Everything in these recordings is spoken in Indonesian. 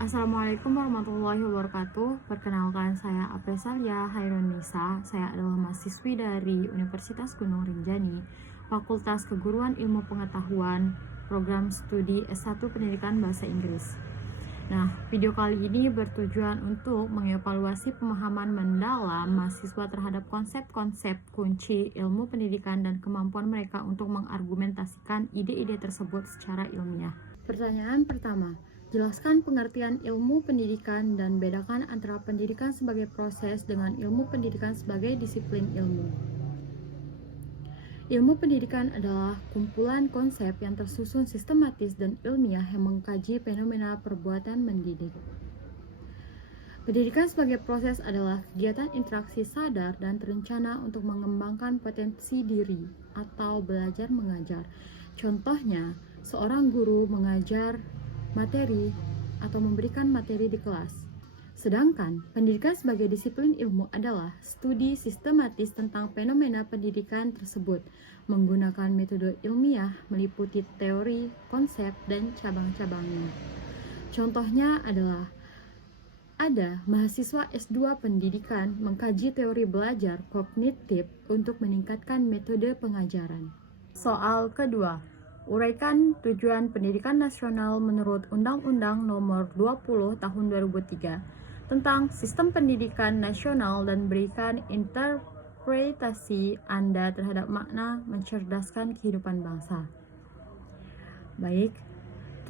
Assalamualaikum warahmatullahi wabarakatuh. Perkenalkan, saya Apresalia Hairunisa. Saya adalah mahasiswi dari Universitas Gunung Rinjani, Fakultas Keguruan Ilmu Pengetahuan, Program Studi S1 Pendidikan Bahasa Inggris. Nah, video kali ini bertujuan untuk mengevaluasi pemahaman mendalam mahasiswa terhadap konsep-konsep kunci ilmu pendidikan dan kemampuan mereka untuk mengargumentasikan ide-ide tersebut secara ilmiah. Pertanyaan pertama, jelaskan pengertian ilmu pendidikan dan bedakan antara pendidikan sebagai proses dengan ilmu pendidikan sebagai disiplin ilmu. Ilmu pendidikan adalah kumpulan konsep yang tersusun sistematis dan ilmiah yang mengkaji fenomena perbuatan mendidik. Pendidikan sebagai proses adalah kegiatan interaksi sadar dan terencana untuk mengembangkan potensi diri atau belajar mengajar. Contohnya, seorang guru mengajar materi atau memberikan materi di kelas. Sedangkan pendidikan sebagai disiplin ilmu adalah studi sistematis tentang fenomena pendidikan tersebut menggunakan metode ilmiah meliputi teori, konsep, dan cabang-cabangnya. Contohnya adalah ada mahasiswa S2 pendidikan mengkaji teori belajar kognitif untuk meningkatkan metode pengajaran. Soal kedua, uraikan tujuan pendidikan nasional menurut Undang-Undang Nomor 20 Tahun 2003 tentang sistem pendidikan nasional dan berikan interpretasi Anda terhadap makna mencerdaskan kehidupan bangsa. Baik,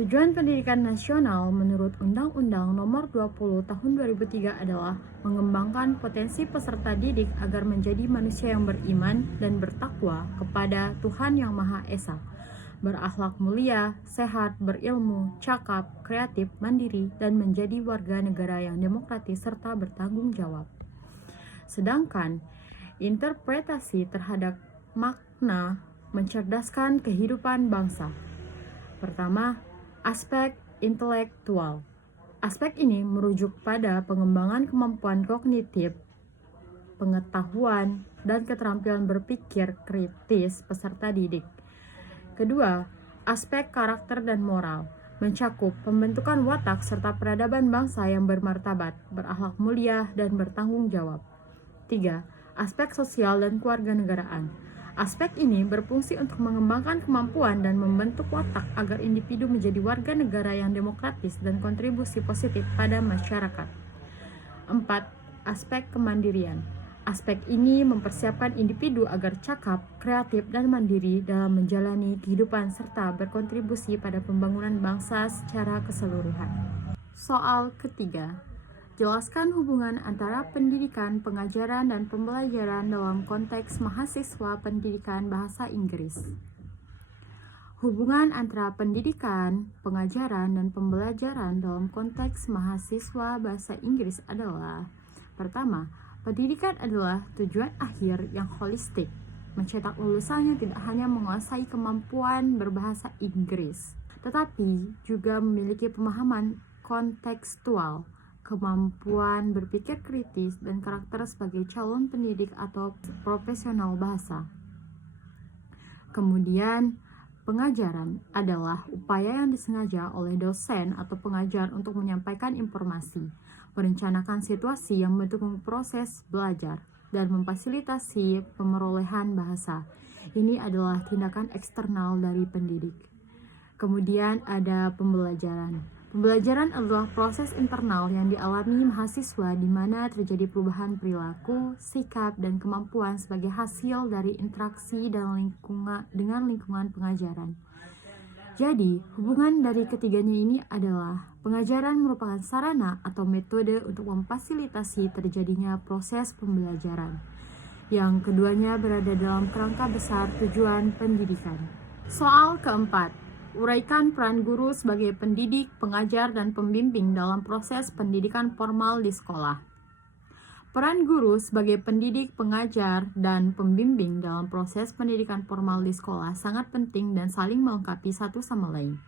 tujuan pendidikan nasional menurut Undang-Undang Nomor 20 Tahun 2003 adalah mengembangkan potensi peserta didik agar menjadi manusia yang beriman dan bertakwa kepada Tuhan Yang Maha Esa, berakhlak mulia, sehat, berilmu, cakap, kreatif, mandiri, dan menjadi warga negara yang demokratis serta bertanggung jawab. Sedangkan interpretasi terhadap makna mencerdaskan kehidupan bangsa. Pertama, aspek intelektual. Aspek ini merujuk pada pengembangan kemampuan kognitif, pengetahuan, dan keterampilan berpikir kritis peserta didik. Kedua, aspek karakter dan moral, mencakup pembentukan watak serta peradaban bangsa yang bermartabat, berakhlak mulia, dan bertanggung jawab. Tiga, aspek sosial dan kewarganegaraan. Aspek ini berfungsi untuk mengembangkan kemampuan dan membentuk watak agar individu menjadi warga negara yang demokratis dan kontribusi positif pada masyarakat. Empat, aspek kemandirian. Aspek ini mempersiapkan individu agar cakap, kreatif, dan mandiri dalam menjalani kehidupan serta berkontribusi pada pembangunan bangsa secara keseluruhan. Soal ketiga, jelaskan hubungan antara pendidikan, pengajaran, dan pembelajaran dalam konteks mahasiswa pendidikan bahasa Inggris. Hubungan antara pendidikan, pengajaran, dan pembelajaran dalam konteks mahasiswa bahasa Inggris adalah: pertama, pendidikan adalah tujuan akhir yang holistik, mencetak lulusannya tidak hanya menguasai kemampuan berbahasa Inggris, tetapi juga memiliki pemahaman kontekstual, kemampuan berpikir kritis, dan karakter sebagai calon pendidik atau profesional bahasa. Kemudian, pengajaran adalah upaya yang disengaja oleh dosen atau pengajar untuk menyampaikan informasi, merencanakan situasi yang mendukung proses belajar, dan memfasilitasi pemerolehan bahasa. Ini adalah tindakan eksternal dari pendidik. Kemudian ada pembelajaran. Pembelajaran adalah proses internal yang dialami mahasiswa di mana terjadi perubahan perilaku, sikap, dan kemampuan sebagai hasil dari interaksi dengan lingkungan pengajaran. Jadi, hubungan dari ketiganya ini adalah pengajaran merupakan sarana atau metode untuk memfasilitasi terjadinya proses pembelajaran. Yang keduanya berada dalam kerangka besar tujuan pendidikan. Soal keempat, uraikan peran guru sebagai pendidik, pengajar, dan pembimbing dalam proses pendidikan formal di sekolah. Peran guru sebagai pendidik, pengajar, dan pembimbing dalam proses pendidikan formal di sekolah sangat penting dan saling melengkapi satu sama lain.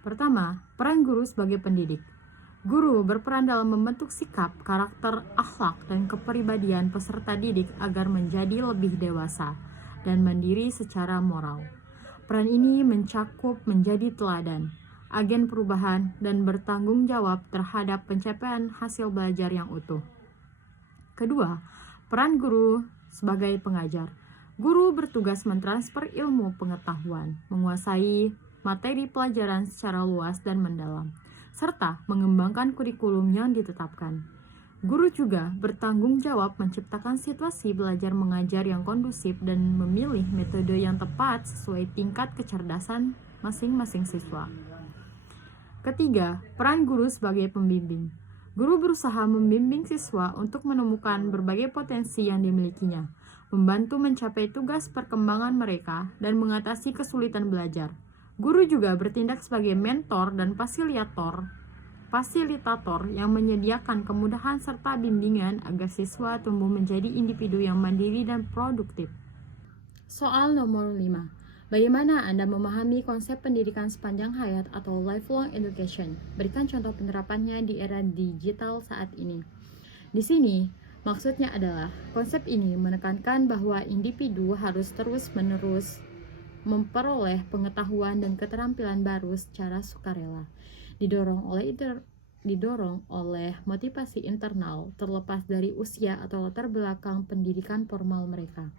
Pertama, peran guru sebagai pendidik. Guru berperan dalam membentuk sikap, karakter, akhlak, dan kepribadian peserta didik agar menjadi lebih dewasa dan mandiri secara moral. Peran ini mencakup menjadi teladan, agen perubahan, dan bertanggung jawab terhadap pencapaian hasil belajar yang utuh. Kedua, peran guru sebagai pengajar. Guru bertugas mentransfer ilmu pengetahuan, menguasai materi pelajaran secara luas dan mendalam, serta mengembangkan kurikulum yang ditetapkan. Guru juga bertanggung jawab menciptakan situasi belajar mengajar yang kondusif dan memilih metode yang tepat sesuai tingkat kecerdasan masing-masing siswa. Ketiga, peran guru sebagai pembimbing. Guru berusaha membimbing siswa untuk menemukan berbagai potensi yang dimilikinya, membantu mencapai tugas perkembangan mereka, dan mengatasi kesulitan belajar. Guru juga bertindak sebagai mentor dan fasilitator yang menyediakan kemudahan serta bimbingan agar siswa tumbuh menjadi individu yang mandiri dan produktif. Soal nomor 5. Bagaimana Anda memahami konsep pendidikan sepanjang hayat atau lifelong education? Berikan contoh penerapannya di era digital saat ini. Di sini, maksudnya adalah konsep ini menekankan bahwa individu harus terus-menerus memperoleh pengetahuan dan keterampilan baru secara sukarela, didorong oleh motivasi internal terlepas dari usia atau latar belakang pendidikan formal mereka.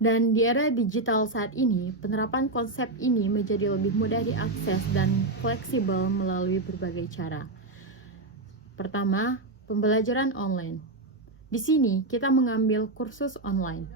Dan di era digital saat ini, penerapan konsep ini menjadi lebih mudah diakses dan fleksibel melalui berbagai cara. Pertama, pembelajaran online. Di sini kita mengambil kursus online.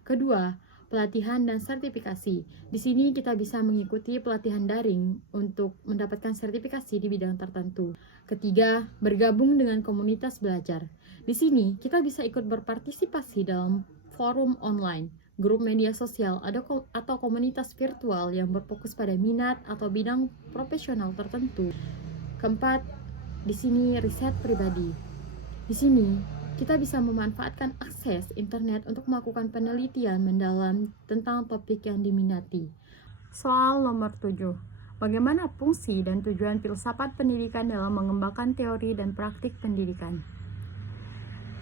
Kedua, pelatihan dan sertifikasi. Di sini kita bisa mengikuti pelatihan daring untuk mendapatkan sertifikasi di bidang tertentu. Ketiga, bergabung dengan komunitas belajar. Di sini kita bisa ikut berpartisipasi dalam forum online, grup media sosial, atau komunitas virtual yang berfokus pada minat atau bidang profesional tertentu. Keempat, di sini riset pribadi. Di sini kita bisa memanfaatkan akses internet untuk melakukan penelitian mendalam tentang topik yang diminati. Soal nomor 7. Bagaimana fungsi dan tujuan filsafat pendidikan dalam mengembangkan teori dan praktik pendidikan?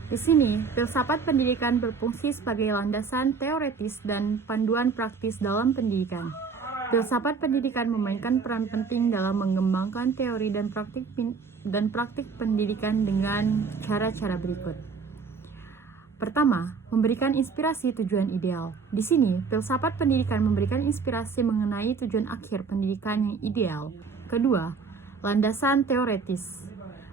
Di sini, filsafat pendidikan berfungsi sebagai landasan teoretis dan panduan praktis dalam pendidikan. Filsafat pendidikan memainkan peran penting dalam mengembangkan teori dan praktik pendidikan dengan cara-cara berikut. Pertama, memberikan inspirasi tujuan ideal. Di sini, filsafat pendidikan memberikan inspirasi mengenai tujuan akhir pendidikan yang ideal. Kedua, landasan teoretis.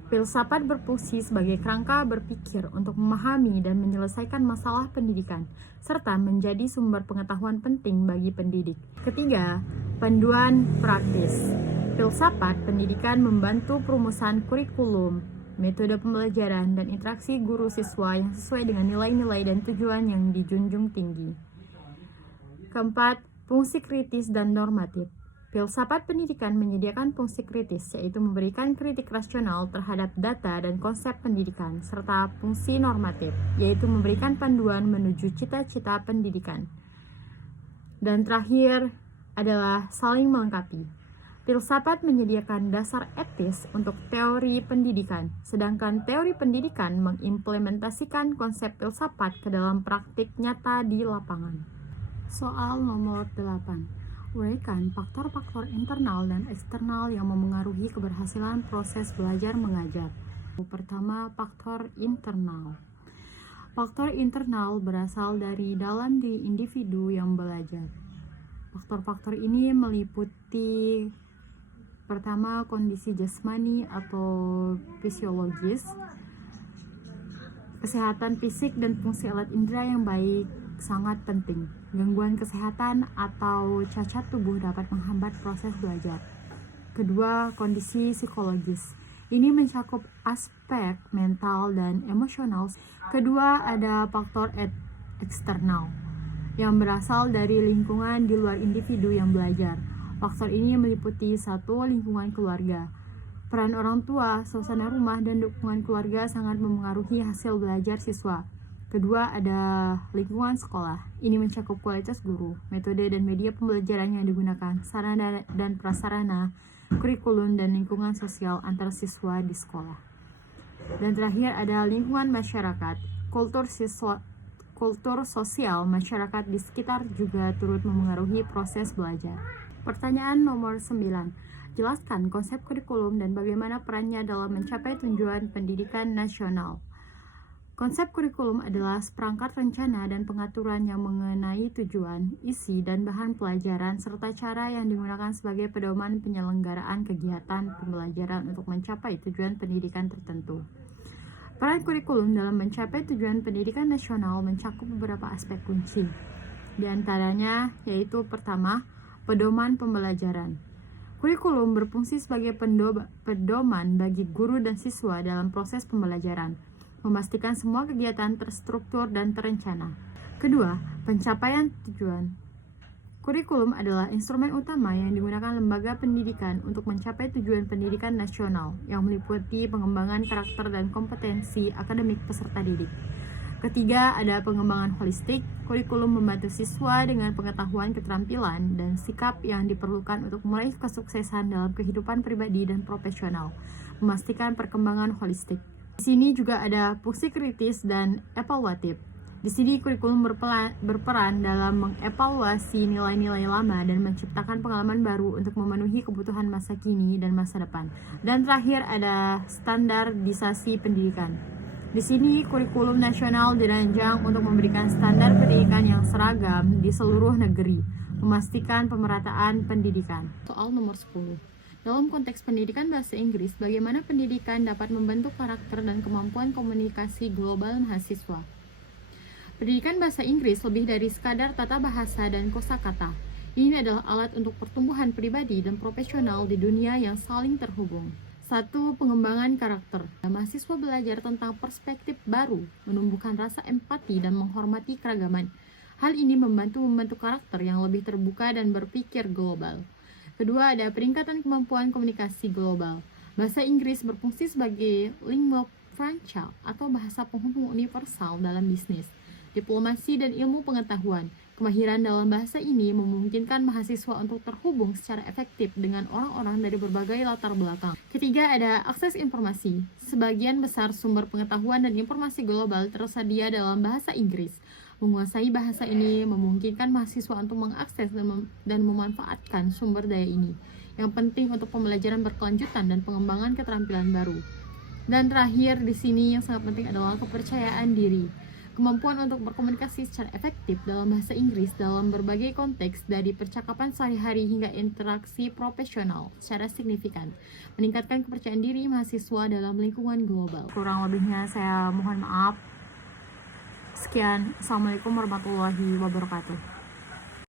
Filsafat berfungsi sebagai kerangka berpikir untuk memahami dan menyelesaikan masalah pendidikan, serta menjadi sumber pengetahuan penting bagi pendidik. Ketiga, panduan praktis. Filsafat pendidikan membantu perumusan kurikulum, metode pembelajaran, dan interaksi guru-siswa yang sesuai dengan nilai-nilai dan tujuan yang dijunjung tinggi. Keempat, fungsi kritis dan normatif. Filsafat pendidikan menyediakan fungsi kritis, yaitu memberikan kritik rasional terhadap data dan konsep pendidikan, serta fungsi normatif, yaitu memberikan panduan menuju cita-cita pendidikan. Dan terakhir adalah saling melengkapi. Filsafat menyediakan dasar etis untuk teori pendidikan, sedangkan teori pendidikan mengimplementasikan konsep filsafat ke dalam praktik nyata di lapangan. Soal nomor 8. Uraikan faktor-faktor internal dan eksternal yang memengaruhi keberhasilan proses belajar mengajar. Pertama, faktor internal. Faktor internal berasal dari dalam diri individu yang belajar. Faktor-faktor ini meliputi pertama, kondisi jasmani atau fisiologis, kesehatan fisik dan fungsi alat indera yang baik sangat penting. Gangguan kesehatan atau cacat tubuh dapat menghambat proses belajar. Kedua, kondisi psikologis. Ini mencakup aspek mental dan emosional. Kedua, ada faktor eksternal yang berasal dari lingkungan di luar individu yang belajar. Faktor ini meliputi satu, lingkungan keluarga. Peran orang tua, suasana rumah, dan dukungan keluarga sangat memengaruhi hasil belajar siswa. Kedua, ada lingkungan sekolah. Ini mencakup kualitas guru, metode dan media pembelajaran yang digunakan, sarana dan prasarana, kurikulum, dan lingkungan sosial antar siswa di sekolah. Dan terakhir, ada lingkungan masyarakat. Kultur sosial masyarakat di sekitar juga turut memengaruhi proses belajar. Pertanyaan nomor 9. Jelaskan konsep kurikulum dan bagaimana perannya dalam mencapai tujuan pendidikan nasional. Konsep kurikulum adalah seperangkat rencana dan pengaturan yang mengenai tujuan, isi, dan bahan pelajaran, serta cara yang digunakan sebagai pedoman penyelenggaraan kegiatan pembelajaran untuk mencapai tujuan pendidikan tertentu. Peran kurikulum dalam mencapai tujuan pendidikan nasional mencakup beberapa aspek kunci. Di antaranya yaitu pertama, pedoman pembelajaran. Kurikulum berfungsi sebagai pedoman bagi guru dan siswa dalam proses pembelajaran, memastikan semua kegiatan terstruktur dan terencana. Kedua, pencapaian tujuan. Kurikulum adalah instrumen utama yang digunakan lembaga pendidikan untuk mencapai tujuan pendidikan nasional yang meliputi pengembangan karakter dan kompetensi akademik peserta didik. Ketiga, ada pengembangan holistik. Kurikulum membantu siswa dengan pengetahuan, keterampilan, dan sikap yang diperlukan untuk meraih kesuksesan dalam kehidupan pribadi dan profesional, memastikan perkembangan holistik. Di sini juga ada fungsi kritis dan evaluatif. Di sini kurikulum berperan dalam mengevaluasi nilai-nilai lama dan menciptakan pengalaman baru untuk memenuhi kebutuhan masa kini dan masa depan. Dan terakhir ada standarisasi pendidikan. Di sini kurikulum nasional dirancang untuk memberikan standar pendidikan yang seragam di seluruh negeri, memastikan pemerataan pendidikan. Soal nomor 10. Dalam konteks pendidikan bahasa Inggris, bagaimana pendidikan dapat membentuk karakter dan kemampuan komunikasi global mahasiswa? Pendidikan bahasa Inggris lebih dari sekadar tata bahasa dan kosakata. Ini adalah alat untuk pertumbuhan pribadi dan profesional di dunia yang saling terhubung. 1. Pengembangan karakter. Mahasiswa belajar tentang perspektif baru, menumbuhkan rasa empati dan menghormati keragaman. Hal ini membantu karakter yang lebih terbuka dan berpikir global. Kedua, ada peningkatan kemampuan komunikasi global. Bahasa Inggris berfungsi sebagai lingua franca atau bahasa penghubung universal dalam bisnis, diplomasi, dan ilmu pengetahuan. Kemahiran dalam bahasa ini memungkinkan mahasiswa untuk terhubung secara efektif dengan orang-orang dari berbagai latar belakang. Ketiga, ada akses informasi. Sebagian besar sumber pengetahuan dan informasi global tersedia dalam bahasa Inggris. Menguasai bahasa ini memungkinkan mahasiswa untuk mengakses dan memanfaatkan sumber daya ini, yang penting untuk pembelajaran berkelanjutan dan pengembangan keterampilan baru. Dan terakhir di sini yang sangat penting adalah kepercayaan diri. Kemampuan untuk berkomunikasi secara efektif dalam bahasa Inggris dalam berbagai konteks, dari percakapan sehari-hari hingga interaksi profesional secara signifikan, meningkatkan kepercayaan diri mahasiswa dalam lingkungan global. Kurang lebihnya saya mohon maaf. Sekian, Assalamualaikum warahmatullahi wabarakatuh.